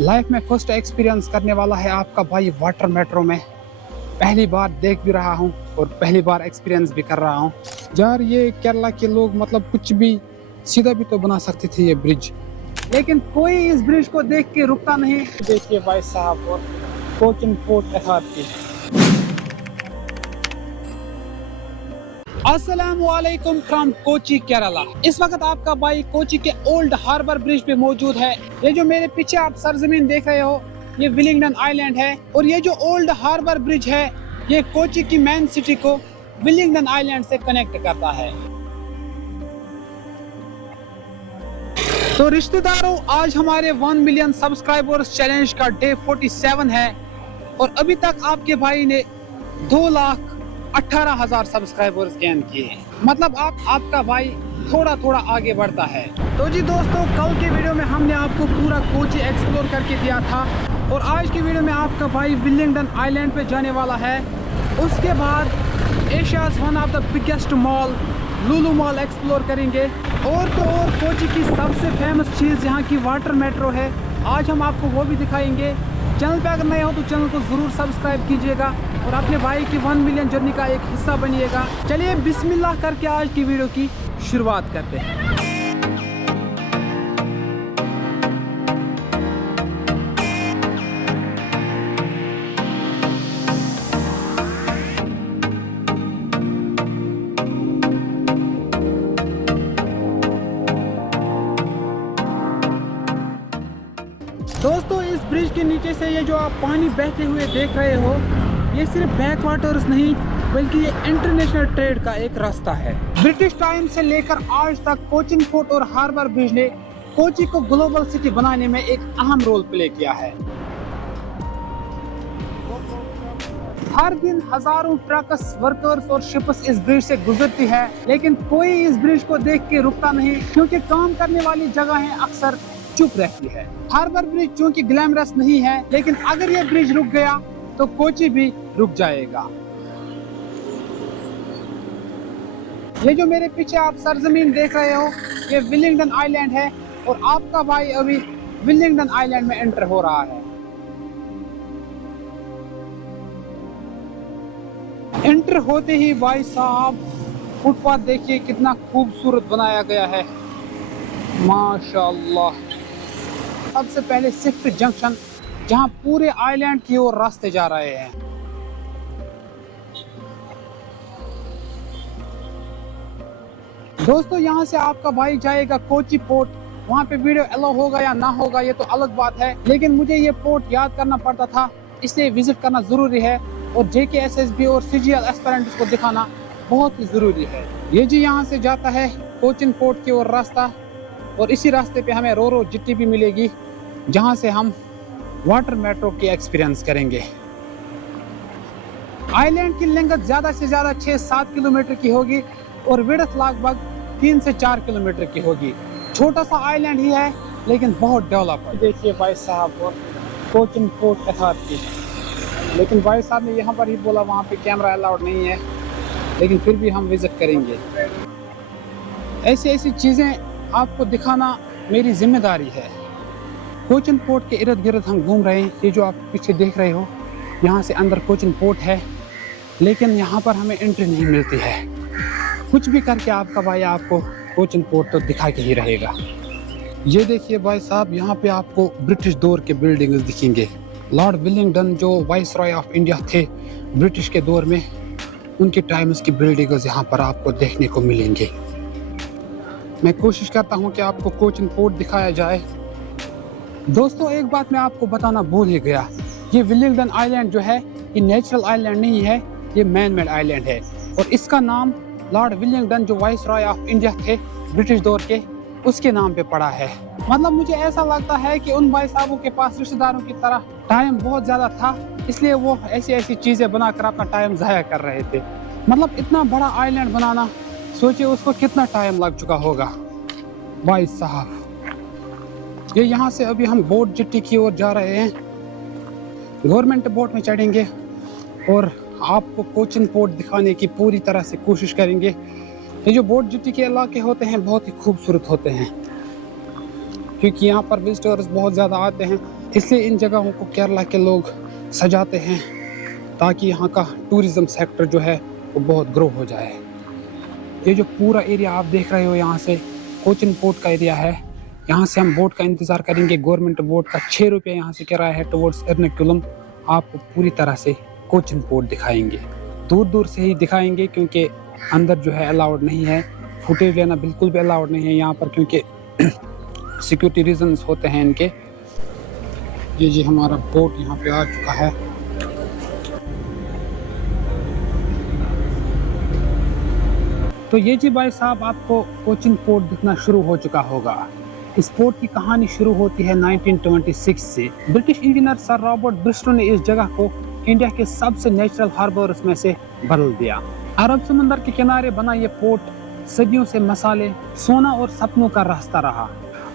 Life में first experience करने वाला है आपका भाई वाटर मेट्रो में। पहली बार देख भी रहा हूँ और पहली बार एक्सपीरियंस भी कर रहा हूँ। यार ये केरला के लोग मतलब कुछ भी सीधा भी तो बना सकते थे ये ब्रिज, लेकिन कोई इस ब्रिज को देख के रुकता नहीं। देखिए भाई साहब और कोचिन पोर्ट अथॉरिटी। अस्सलामुअलैकुम फ्रॉम कोची केरला। इस वक्त आपका भाई कोची के ओल्ड हार्बर ब्रिज पे मौजूद है। ये जो मेरे पीछे आप सरजमीन देख रहे हो ये विलिंगडन आइलैंड है और ये जो ओल्ड हार्बर ब्रिज है ये कोची की मेन सिटी को विलिंगडन आइलैंड से कनेक्ट करता है। तो रिश्तेदारों, आज हमारे 1 मिलियन सब्सक्राइबर्स चैलेंज का डे 47 है और अभी तक आपके भाई ने 2,18,000 सब्सक्राइबर्स गेन किए। मतलब आपका भाई थोड़ा थोड़ा आगे बढ़ता है। तो जी दोस्तों, कल के वीडियो में हमने आपको पूरा कोची एक्सप्लोर करके दिया था और आज की वीडियो में आपका भाई विलिंगडन आइलैंड पे जाने वाला है। उसके बाद Asia's one of the biggest mall Lulu mall explore करेंगे और तो और कोची की सबसे फेमस चीज़ यहाँ की वाटर मेट्रो है। आज हम आपको वो भी दिखाएंगे। चैनल पे अगर नए हो तो चैनल को ज़रूर सब्सक्राइब कीजिएगा और अपने भाई की 1 मिलियन जर्नी का एक हिस्सा बनिएगा। चलिए बिस्मिल्लाह करके आज की वीडियो की शुरुआत करते हैं। दोस्तों, इस ब्रिज के नीचे से ये जो आप पानी बहते हुए देख रहे हो ये सिर्फ बैक वाटर्स नहीं बल्कि ये इंटरनेशनल ट्रेड का एक रास्ता है। ब्रिटिश टाइम से लेकर आज तक कोचिन पोर्ट और हार्बर ब्रिज ने कोची को ग्लोबल सिटी बनाने में एक अहम रोल प्ले किया है। हर दिन हजारों ट्रक्स, वर्कर्स और शिप्स इस ब्रिज से गुजरती है, लेकिन कोई इस ब्रिज को देख के रुकता नहीं क्योंकि काम करने वाली जगहें अक्सर चुप रहती है। हार्बर ब्रिज चूंकि ग्लैमरस नहीं है, लेकिन अगर ये ब्रिज रुक गया तो कोची भी रुक जाएगा। ये जो मेरे पीछे आप सरजमीन देख रहे हो ये विलिंगडन आइलैंड है और आपका भाई अभी विलिंगडन आइलैंड में एंटर हो रहा है। एंटर होते ही भाई साहब फुटपाथ देखिए कितना खूबसूरत बनाया गया है, माशाअल्लाह। सबसे पहले स्विफ्ट जंक्शन, जहां पूरे आइलैंड की ओर रास्ते जा रहे हैं। दोस्तों, यहां से आपका भाई जाएगा कोची पोर्ट। वहां पे वीडियो अलाउ होगा या ना होगा ये तो अलग बात है, लेकिन मुझे ये पोर्ट याद करना पड़ता था इसलिए विजिट करना जरूरी है और JKSSB और CGL एस्पिरेंट्स को दिखाना बहुत ही जरूरी है। ये जी यहाँ से जाता है कोचिन पोर्ट की ओर रास्ता और इसी रास्ते पे हमें रोरो जिट्टी भी मिलेगी जहाँ से हम वाटर मेट्रो की एक्सपीरियंस करेंगे। आइलैंड की लेंथ ज़्यादा से ज़्यादा 6-7 किलोमीटर की होगी और विड्थ लगभग 3 से 4 किलोमीटर की होगी। छोटा सा आइलैंड ही है लेकिन बहुत डेवलप है। देखिए भाई साहब और कोचिन पोर्ट अथॉरिटी, लेकिन भाई साहब ने यहाँ पर ही बोला वहाँ पे कैमरा अलाउड नहीं है, लेकिन फिर भी हम विजिट करेंगे। ऐसी चीज़ें आपको दिखाना मेरी जिम्मेदारी है। कोचिन पोर्ट के इर्द गिर्द हम घूम रहे हैं। ये जो आप पीछे देख रहे हो यहाँ से अंदर कोचिन पोर्ट है, लेकिन यहाँ पर हमें एंट्री नहीं मिलती है। कुछ भी करके आपका भाई आपको कोचिन पोर्ट तो दिखा के ही रहेगा। ये देखिए भाई साहब, यहाँ पे आपको ब्रिटिश दौर के बिल्डिंग्स दिखेंगे। लॉर्ड विलिंगडन जो वाइस रॉय ऑफ इंडिया थे ब्रिटिश के दौर में, उनके टाइम्स की बिल्डिंग्स यहाँ पर आपको देखने को मिलेंगे। मैं कोशिश करता हूँ कि आपको कोचिन पोर्ट दिखाया जाए। दोस्तों, एक बात मैं आपको बताना भूल ही गया, ये विलिंगडन आइलैंड जो है ये नेचुरल आइलैंड नहीं है, ये मैन मेड आइलैंड है और इसका नाम लॉर्ड विलिंगडन जो वाइस रॉय ऑफ इंडिया थे ब्रिटिश दौर के, उसके नाम पे पड़ा है। मतलब मुझे ऐसा लगता है कि उन भाई साहबों के पास रिश्तेदारों की तरह टाइम बहुत ज़्यादा था, इसलिए वो ऐसी चीज़ें बनाकर अपना टाइम ज़ाया कर रहे थे। मतलब इतना बड़ा आइलैंड बनाना, सोचिए उसको कितना टाइम लग चुका होगा भाई साहब। ये यहाँ से अभी हम बोट जिट्टी की ओर जा रहे हैं। गवर्नमेंट बोट में चढ़ेंगे और आपको कोचिन पोर्ट दिखाने की पूरी तरह से कोशिश करेंगे। ये जो बोट जिट्टी के इलाके होते हैं बहुत ही खूबसूरत होते हैं क्योंकि यहाँ पर विजिटर्स बहुत ज़्यादा आते हैं इसलिए इन जगहों को केरला के लोग सजाते हैं ताकि यहाँ का टूरिज़्म सेक्टर जो है वो बहुत ग्रो हो जाए। ये जो पूरा एरिया आप देख रहे हो यहाँ से कोचिन पोर्ट का एरिया है। यहाँ से हम बोट का इंतज़ार करेंगे। गवर्नमेंट बोट का 6 रुपये यहाँ से किराया है टुवर्ड्स एर्नाकुलम। आपको पूरी तरह से कोचिन पोर्ट दिखाएंगे, दूर दूर से ही दिखाएंगे क्योंकि अंदर जो है अलाउड नहीं है। फुटेज लेना बिल्कुल भी अलाउड नहीं है यहाँ पर क्योंकि सिक्योरिटी रीजंस होते हैं इनके। ये जी हमारा बोट यहाँ पे आ चुका है। तो ये जी भाई साहब आपको कोचिन पोर्ट दिखना शुरू हो चुका होगा। इस पोर्ट की कहानी शुरू होती है 1926 से। British engineer sir Robert Bairstow ने इस जगह को इंडिया के सबसे नेचुरल हार्बर्स में से बदल दिया। अरब समुंदर के किनारे बना ये पोर्ट सदियों से मसाले, सोना और सपनों का रास्ता रहा।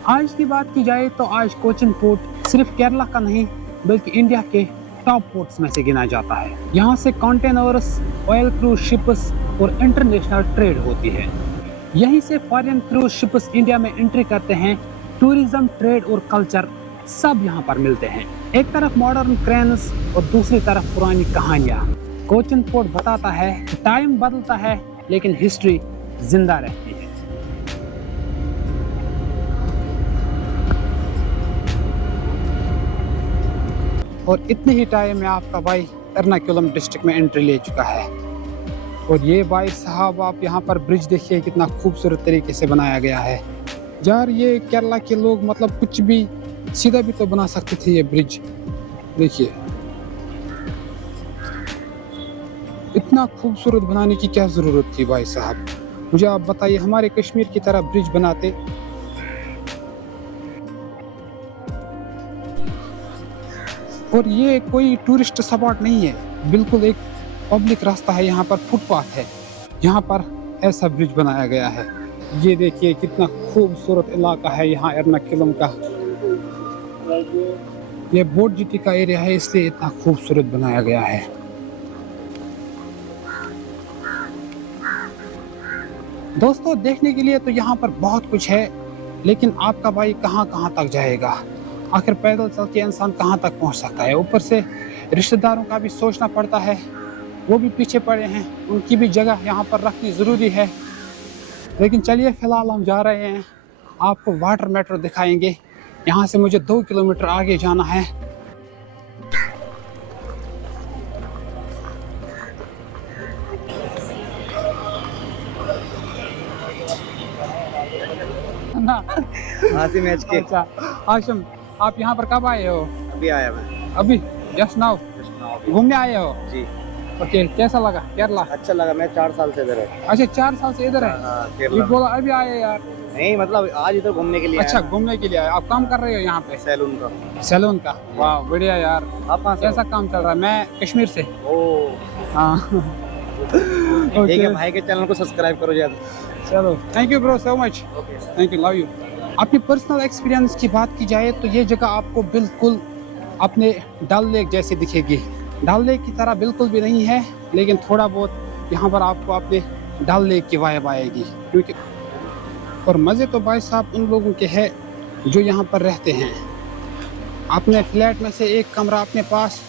आज की बात की जाए तो आज कोचिन पोर्ट सिर्फ केरला का नहीं बल्कि इंडिया के टॉप पोर्ट्स में से गिना जाता है। यहाँ से कंटेनर्स, ऑयल क्रूज शिप्स और इंटरनेशनल ट्रेड होती है। यहीं से फॉरेन क्रूज शिप्स इंडिया में एंट्री करते हैं। टूरिज्म, ट्रेड और कल्चर सब यहाँ पर मिलते हैं। एक तरफ मॉडर्न क्रेन्स और दूसरी तरफ पुरानी कहानियाँ। कोचिन पोर्ट बताता है कि टाइम बदलता है लेकिन हिस्ट्री जिंदा रहती है। और इतने ही टाइम में आपका भाई एर्नाकुलम डिस्ट्रिक्ट में एंट्री ले चुका है। और ये भाई साहब आप यहाँ पर ब्रिज देखिए कितना खूबसूरत तरीके से बनाया गया है। यार ये केरला के लोग मतलब कुछ भी सीधा भी तो बना सकते थे। ये ब्रिज देखिए, इतना खूबसूरत बनाने की क्या ज़रूरत थी भाई साहब, मुझे आप बताइए। हमारे कश्मीर की तरह ब्रिज बनाते। और ये कोई टूरिस्ट स्पॉट नहीं है, बिल्कुल एक पब्लिक रास्ता है। यहाँ पर फुटपाथ है, यहाँ पर ऐसा ब्रिज बनाया गया है। ये देखिए कितना खूबसूरत इलाका है यहाँ एर्नाकुलम का। ये बोट जीटी का एरिया है इसलिए इतना खूबसूरत बनाया गया है। दोस्तों देखने के लिए तो यहाँ पर बहुत कुछ है लेकिन आपका भाई कहाँ कहाँ तक जाएगा। आखिर पैदल चल के इंसान कहाँ तक पहुँच सकता है। ऊपर से रिश्तेदारों का भी सोचना पड़ता है, वो भी पीछे पड़े हैं, उनकी भी जगह यहाँ पर रखनी ज़रूरी है। लेकिन चलिए फ़िलहाल हम जा रहे हैं, आपको वाटर मेट्रो दिखाएंगे। यहाँ से मुझे 2 किलोमीटर आगे जाना है। ना आसिम मैच के। अच्छा आशिम, आप यहाँ पर कब आए हो? अभी आया मैं। अभी जस्ट नाउ घूमने आए हो? जी। ओके, कैसा लगा केरला? अच्छा लगा, मैं 4 साल से इधर है। अच्छा 4 साल से इधर है? केरला। ये बोला अभी आए यार? नहीं मतलब आज इधर घूमने के लिए। अच्छा घूमने के लिए आए। आप काम कर रहे हो यहाँ पे? सैलून का। सैलून का, वाह बढ़िया यार। आप कहाँ से? कैसा काम चल रहा है? मैं कश्मीर से। ओह हाँ ठीक है, भाई के चैनल को सब्सक्राइब करो ज्यादा। चलो thank you bro so much, thank you, love you. अपनी पर्सनल एक्सपीरियंस की बात की जाए तो ये जगह आपको बिल्कुल अपने डल लेक जैसे दिखेगी। डल लेक की तरह बिल्कुल भी नहीं है लेकिन थोड़ा बहुत यहाँ पर आपको अपने डल लेक की वाइब आएगी क्योंकि। और मज़े तो भाई साहब उन लोगों के हैं जो यहाँ पर रहते हैं। अपने फ्लैट में से एक कमरा अपने पास,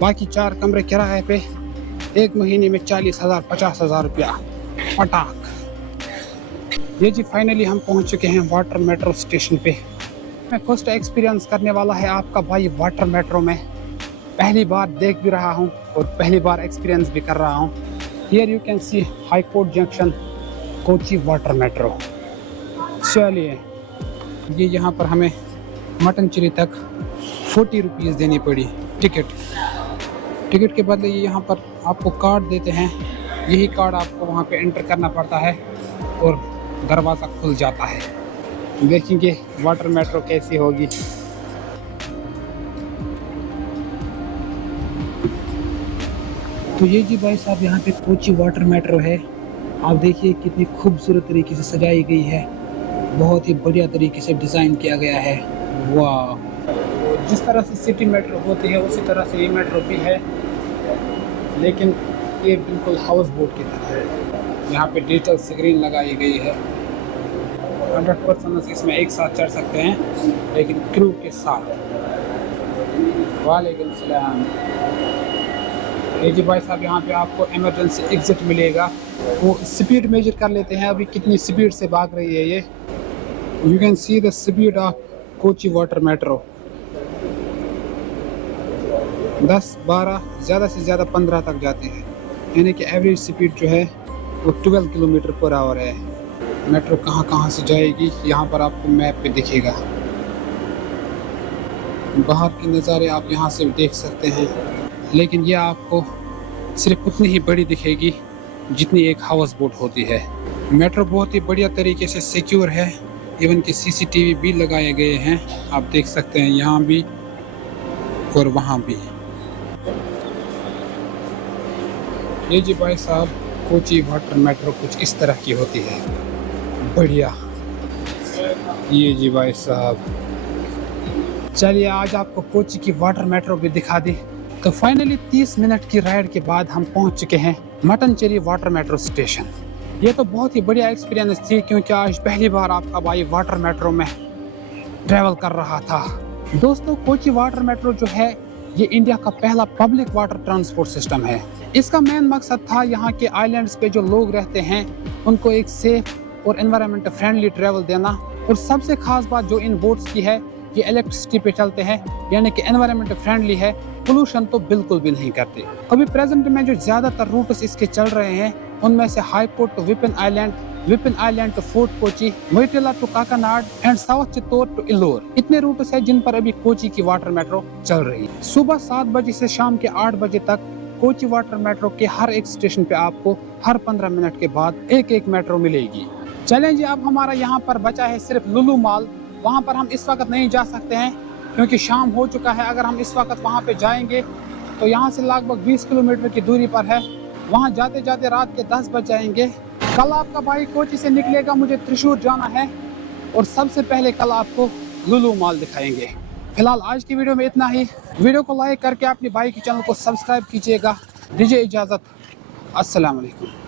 बाकी 4 कमरे किराए पे, 1 महीने में 40,000 50,000 रुपया पटाख। ये जी फाइनली हम पहुँच चुके हैं वाटर मेट्रो स्टेशन पे। मैं फर्स्ट एक्सपीरियंस करने वाला है आपका भाई वाटर मेट्रो में। पहली बार देख भी रहा हूँ और पहली बार एक्सपीरियंस भी कर रहा हूँ। Here you can see high court junction Kochi water metro. चलिए ये यहाँ पर हमें मटन चिली तक 40 रुपीज़ देनी पड़ी टिकट। टिकट के बदले ये यहाँ पर आपको कार्ड देते हैं, यही कार्ड आपको वहाँ पे एंटर करना पड़ता है और दरवाज़ा खुल जाता है। देखेंगे वाटर मेट्रो कैसी होगी। तो ये जी भाई साहब यहाँ पे कोची वाटर मेट्रो है। आप देखिए कितनी खूबसूरत तरीके से सजाई गई है, बहुत ही बढ़िया तरीके से डिज़ाइन किया गया है। वाह, जिस तरह से सिटी मेट्रो होती है उसी तरह से ये मेट्रो भी है लेकिन ये बिल्कुल हाउस बोट की तरह है। यहाँ पे डिजिटल स्क्रीन लगाई गई है। 100% इसमें एक साथ चढ़ सकते हैं लेकिन क्रू के साथ। वालेकुम सलाम। ये जी भाई साहब, यहाँ पे आपको इमरजेंसी एग्जिट मिलेगा। वो स्पीड मेजर कर लेते हैं अभी कितनी स्पीड से भाग रही है ये। You can see the speed of Kochi water metro. 10, 12, ज़्यादा से ज़्यादा 15 तक जाते हैं, यानी कि एवरेज स्पीड जो है वो 12 किलोमीटर पर आवर है। मेट्रो कहाँ से जाएगी यहाँ पर आपको मैप पे दिखेगा। बाहर के नज़ारे आप यहाँ से देख सकते हैं, लेकिन ये आपको सिर्फ उतनी ही बड़ी दिखेगी जितनी एक हाउस बोट होती है। मेट्रो बहुत ही बढ़िया तरीके से सिक्योर है, इवन कि CCTV भी लगाए गए हैं, आप देख सकते हैं यहाँ भी और वहाँ भी। ये जी भाई साहब, कोची वाटर मेट्रो कुछ इस तरह की होती है, बढ़िया। ये जी भाई साहब, चलिए आज आपको कोची की वाटर मेट्रो भी दिखा दी। तो फाइनली 30 मिनट की राइड के बाद हम पहुंच चुके हैं मट्टनचेरी वाटर मेट्रो स्टेशन। ये तो बहुत ही बढ़िया एक्सपीरियंस थी, क्योंकि आज पहली बार आपका भाई वाटर मेट्रो में ट्रैवल कर रहा था। दोस्तों, कोची वाटर मेट्रो जो है ये इंडिया का पहला पब्लिक वाटर ट्रांसपोर्ट सिस्टम है। इसका मेन मकसद था यहाँ के आइलैंड्स पे जो लोग रहते हैं उनको एक सेफ और एनवायरनमेंट फ्रेंडली ट्रैवल देना। और सबसे खास बात जो इन बोट्स की है, ये इलेक्ट्रिसिटी पे चलते हैं, यानी कि एनवायरनमेंट फ्रेंडली है, पोल्यूशन तो बिल्कुल भी नहीं करते। अभी प्रेजेंट में जो ज्यादातर रूट्स इसके चल रहे हैं उनमें से high court to Vypin island to fort Kochi, मोइटेला to Kakkanad and south Chittoor to Eloor, इतने रूट्स है जिन पर अभी कोची की वाटर मेट्रो चल रही है। सुबह 7 बजे से शाम के 8 बजे तक कोची वाटर मेट्रो के हर एक स्टेशन पे आपको हर 15 मिनट के बाद एक मेट्रो मिलेगी। चलें जी, अब हमारा यहाँ पर बचा है सिर्फ लुलु मॉल। वहाँ पर हम इस वक्त नहीं जा सकते हैं क्योंकि शाम हो चुका है। अगर हम इस वक्त वहाँ पे जाएंगे तो यहाँ से लगभग 20 किलोमीटर की दूरी पर है। वहाँ जाते जाते रात के 10 बज जाएंगे। कल आपका भाई कोची से निकलेगा, मुझे त्रिशूर जाना है और सबसे पहले कल आपको लुलु मॉल दिखाएंगे। फिलहाल आज की वीडियो में इतना ही। वीडियो को लाइक करके अपने भाई के चैनल को सब्सक्राइब कीजिएगा। दीजिए इजाज़त, अस्सलाम वालेकुम।